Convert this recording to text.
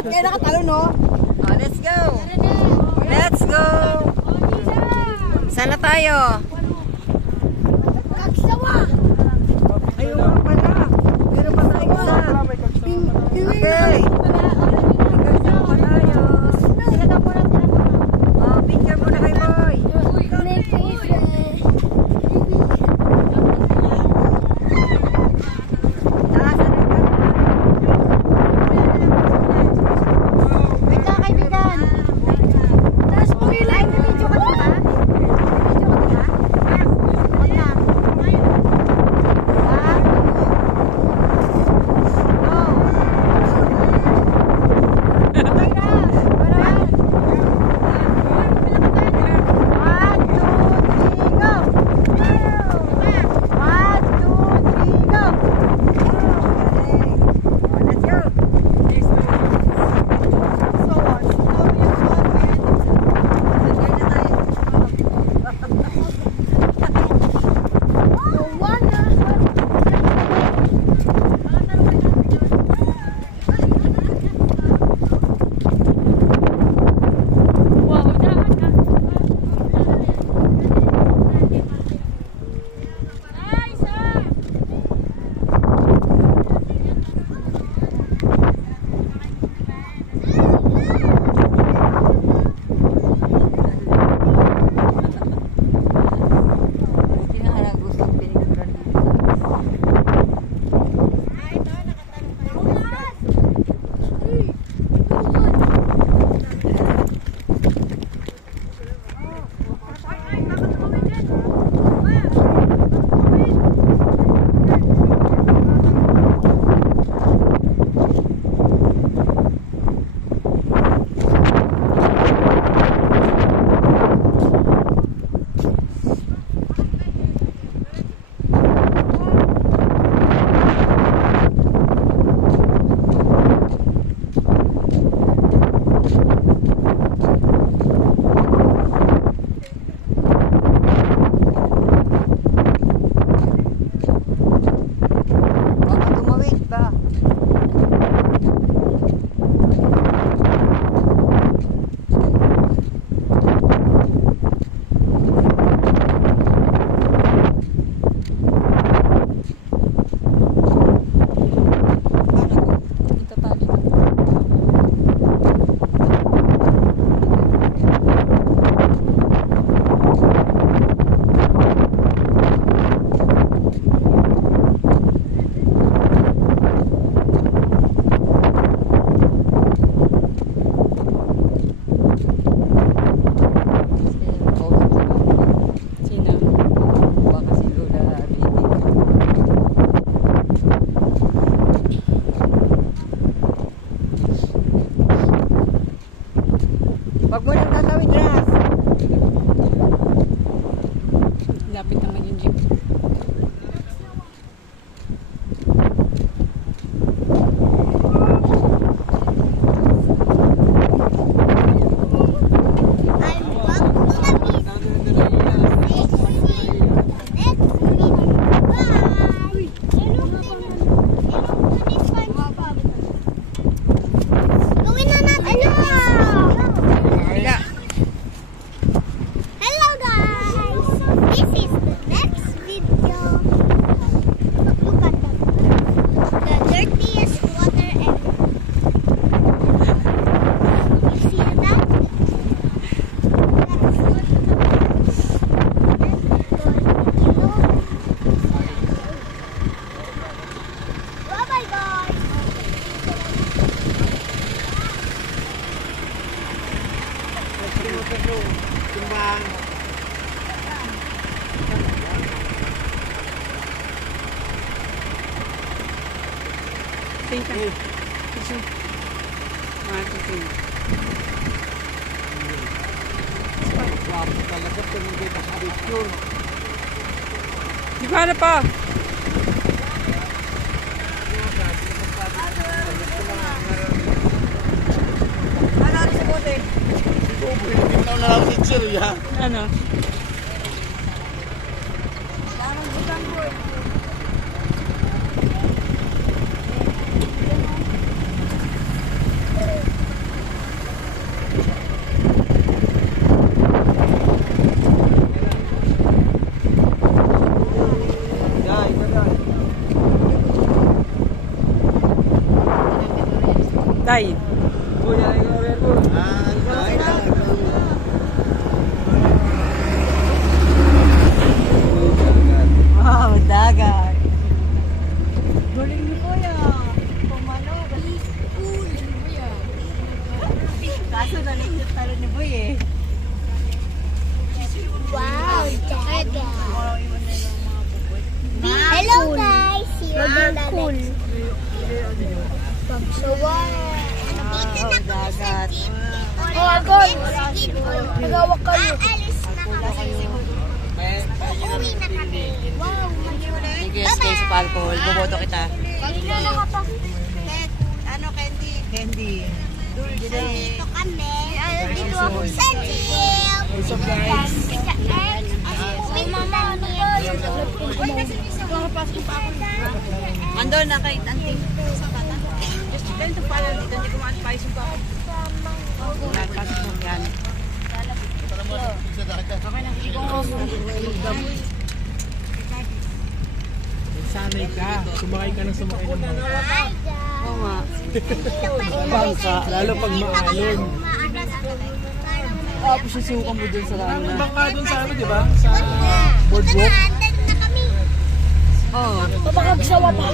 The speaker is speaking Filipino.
Lahat kayo nakatalo, no? Oh, let's go! Let's go! Sana tayo? Kaksawa! Ayun pala. Meron pa tayong isa. Okay. Kaksawa pa tayo. Oh, picture muna kay Boy. Wag mo nang tatawid, Ras. Lapit naman yung jeep. Thank you. Di ba na pa? Ano? pa-alcohol. Boboto kita. Hindi nakapag... Ano, candy? Candy. Dito kami. Dito ako sa gym. What's up, guys? May mama, ano ba yung... Uy, nasa isa. Makapasok pa ako. Andun na kay Tanting. Just ganito pala dito. Hindi ko ma-advise yung pa ako. Pasok mo yan. Sanay ka. Sumakay ka ng sumakay ng bangka. Oo nga. Bangka, lalo pag maalon. Tapos susukan mo dun sa Maraming na. bangka dun sa ano, di ba? Sa boardwalk. Andun na kami. Oo. Papakagsawa pa.